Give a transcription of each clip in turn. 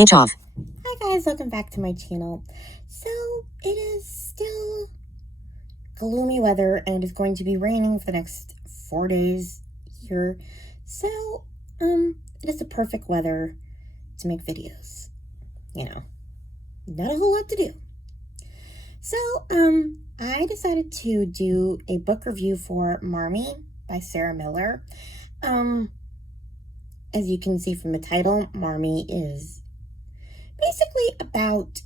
Speech off. Hi guys, welcome back to my channel. So, it is still gloomy weather and it's going to be raining for the next 4 days here. So, it is the perfect weather to make videos. You know, not a whole lot to do. So, I decided to do a book review for Marmee by Sarah Miller. As you can see from the title, Marmee is basically about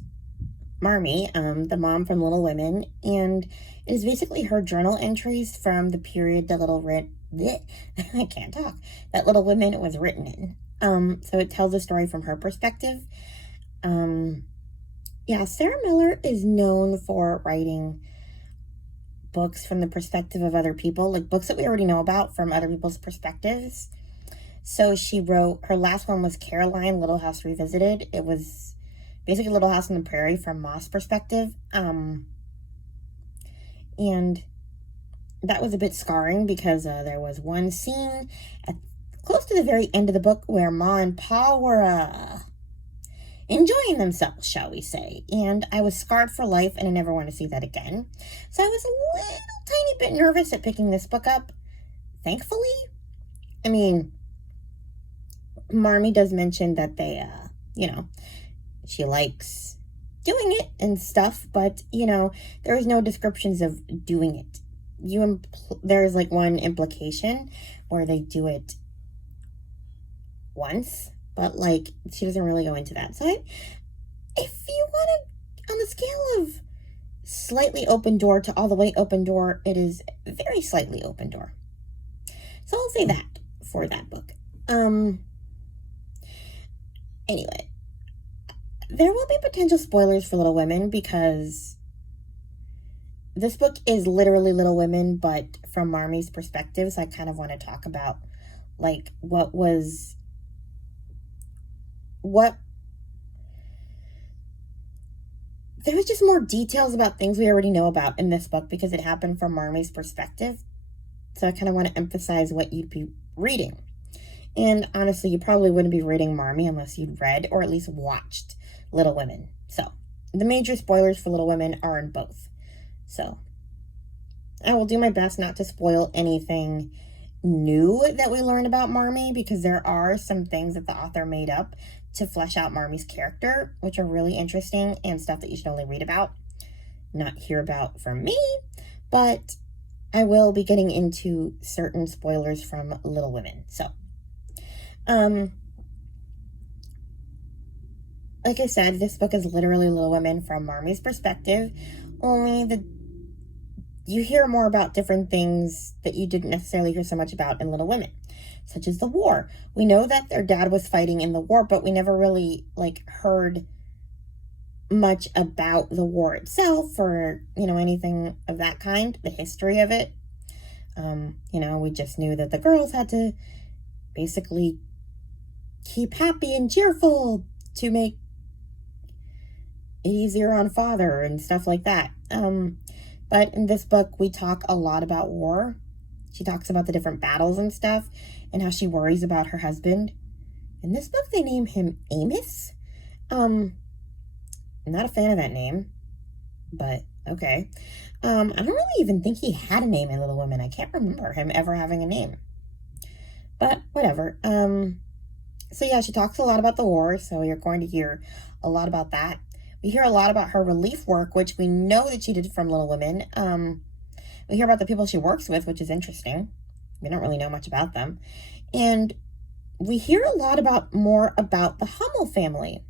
Marmee, the mom from Little Women, and it is basically her journal entries from the period that Little Women was written in. So it tells a story from her perspective. Yeah, Sarah Miller is known for writing books from the perspective of other people, like books that we already know about from other people's perspectives. So she wrote, her last one was Caroline, Little House Revisited. It was basically Little House on the Prairie from Moss' perspective. And that was a bit scarring because there was one scene close to the very end of the book where Ma and Pa were enjoying themselves, shall we say. And I was scarred for life and I never want to see that again. So I was a little tiny bit nervous at picking this book up. Thankfully, I mean, Marmee does mention that they, she likes doing it and stuff, but, there is no descriptions of doing it. There's like one implication where they do it once, but like she doesn't really go into that. So if you want to, on the scale of slightly open door to all the way open door, it is very slightly open door. So I'll say that for that book. Anyway, there will be potential spoilers for Little Women because this book is literally Little Women, but from Marmee's perspective. So I kind of want to talk about like there was just more details about things we already know about in this book because it happened from Marmee's perspective. So I kind of want to emphasize what you'd be reading. And honestly, you probably wouldn't be reading Marmee unless you'd read or at least watched Little Women. So the major spoilers for Little Women are in both. So I will do my best not to spoil anything new that we learn about Marmee because there are some things that the author made up to flesh out Marmee's character, which are really interesting and stuff that you should only read about, not hear about from me. But I will be getting into certain spoilers from Little Women. So like I said, this book is literally Little Women from Marmee's perspective, only you hear more about different things that you didn't necessarily hear so much about in Little Women, such as the war. We know that their dad was fighting in the war, but we never really heard much about the war itself or, anything of that kind, the history of it. We just knew that the girls had to basically keep happy and cheerful to make it easier on father and stuff like that. But in this book, we talk a lot about war. She talks about the different battles and stuff and how she worries about her husband. In this book, they name him Amos. I'm not a fan of that name, but okay. I don't really even think he had a name in Little Women. I can't remember him ever having a name. But whatever. So yeah, she talks a lot about the war, so you're going to hear a lot about that. We hear a lot about her relief work, which we know that she did from Little Women. We hear about the people she works with, which is interesting. We don't really know much about them. And we hear a lot more about the Hummel family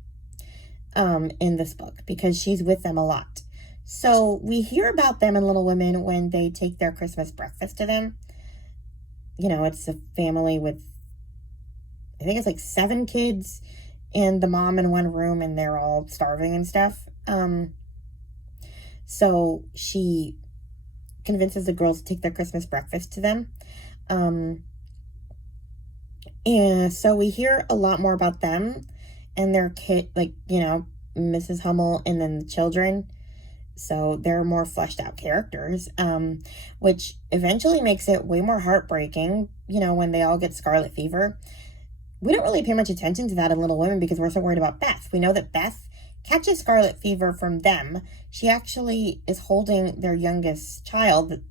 in this book because she's with them a lot. So we hear about them in Little Women when they take their Christmas breakfast to them. It's a family with, I think it's 7 kids and the mom in one room and they're all starving and stuff. So she convinces the girls to take their Christmas breakfast to them. And so we hear a lot more about them and their kid, Mrs. Hummel and then the children. So they're more fleshed out characters, which eventually makes it way more heartbreaking, when they all get scarlet fever. we don't really pay much attention to that in Little Women because we're so worried about Beth. We know that Beth catches scarlet fever from them. She actually is holding their youngest child,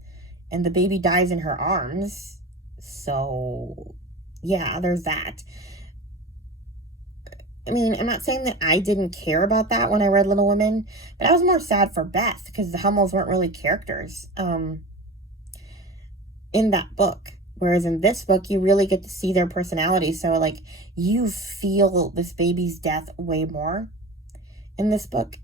and the baby dies in her arms. So, yeah, there's that. I mean, I'm not saying that I didn't care about that when I read Little Women, but I was more sad for Beth because the Hummels weren't really characters in that book. Whereas in this book, you really get to see their personality. So, like, you feel this baby's death way more in this book.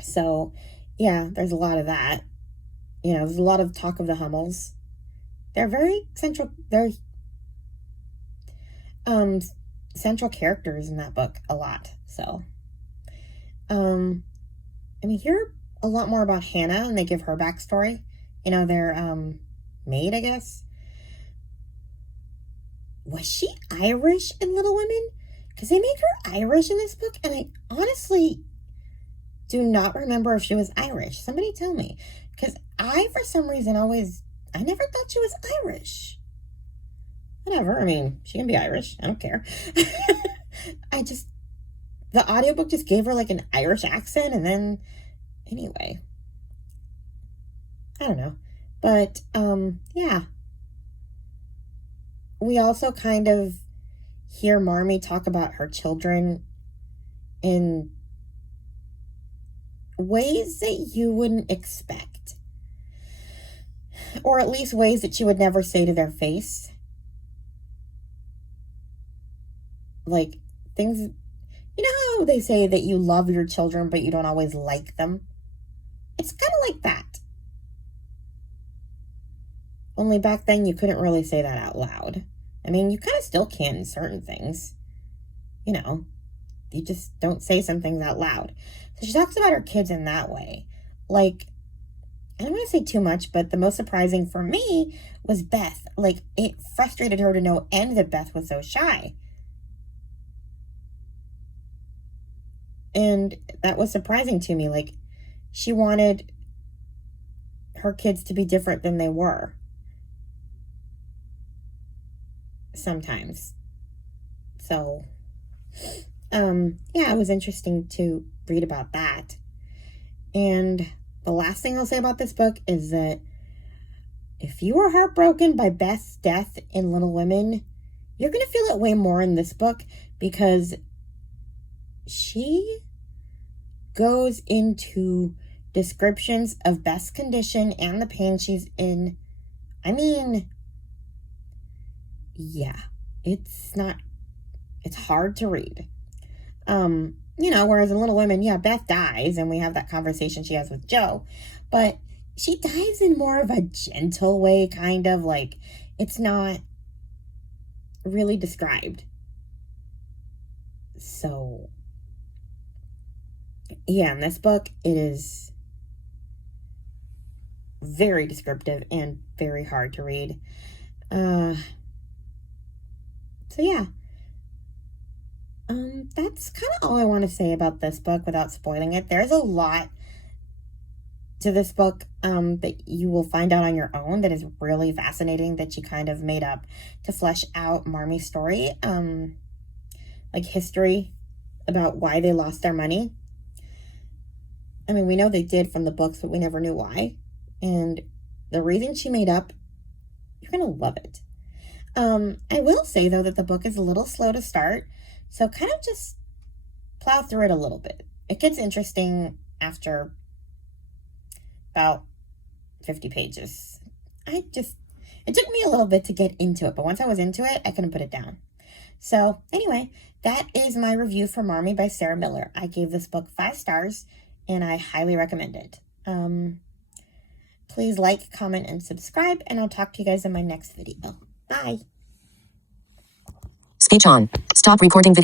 So, yeah, there's a lot of that. You know, there's a lot of talk of the Hummels. They're very central characters in that book a lot. So, I mean, hear a lot more about Hannah, and they give her backstory. You know, their maid, I guess. Was she Irish in Little Women? Because they make her Irish in this book, and I honestly do not remember if she was Irish. Somebody tell me. Because I, for some reason, I never thought she was Irish. Whatever, I mean, she can be Irish. I don't care. The audiobook just gave her like an Irish accent, and then, anyway. I don't know. But, yeah. We also kind of hear Marmee talk about her children in ways that you wouldn't expect. Or at least ways that she would never say to their face. Like, things, you know how they say that you love your children, but you don't always like them? It's kind of like that. Only back then, you couldn't really say that out loud. I mean, you kind of still can in certain things. You know, you just don't say some things out loud. So she talks about her kids in that way. Like, I don't want to say too much, but the most surprising for me was Beth. Like, it frustrated her to no end that Beth was so shy. And that was surprising to me. Like, she wanted her kids to be different than they were. Sometimes. So, yeah, it was interesting to read about that. And the last thing I'll say about this book is that if you were heartbroken by Beth's death in Little Women, you're going to feel it way more in this book because she goes into descriptions of Beth's condition and the pain she's in. I mean, yeah, it's hard to read. You know, whereas in Little Women, yeah, Beth dies and we have that conversation she has with Joe, but she dies in more of a gentle way, kind of like it's not really described. So, yeah, in this book, it is very descriptive and very hard to read. So, yeah. That's kind of all I want to say about this book without spoiling it. There's a lot to this book that you will find out on your own that is really fascinating that she kind of made up to flesh out Marmee's story. Like history about why they lost their money. I mean, we know they did from the books, but we never knew why. And the reason she made up, you're going to love it. I will say, though, that the book is a little slow to start. So kind of just plow through it a little bit. It gets interesting after about 50 pages. It took me a little bit to get into it, but once I was into it, I couldn't put it down. So anyway, that is my review for Marmee by Sarah Miller. I gave this book 5 stars, and I highly recommend it. Please like, comment, and subscribe, and I'll talk to you guys in my next video. Bye. Speech on. Stop recording video.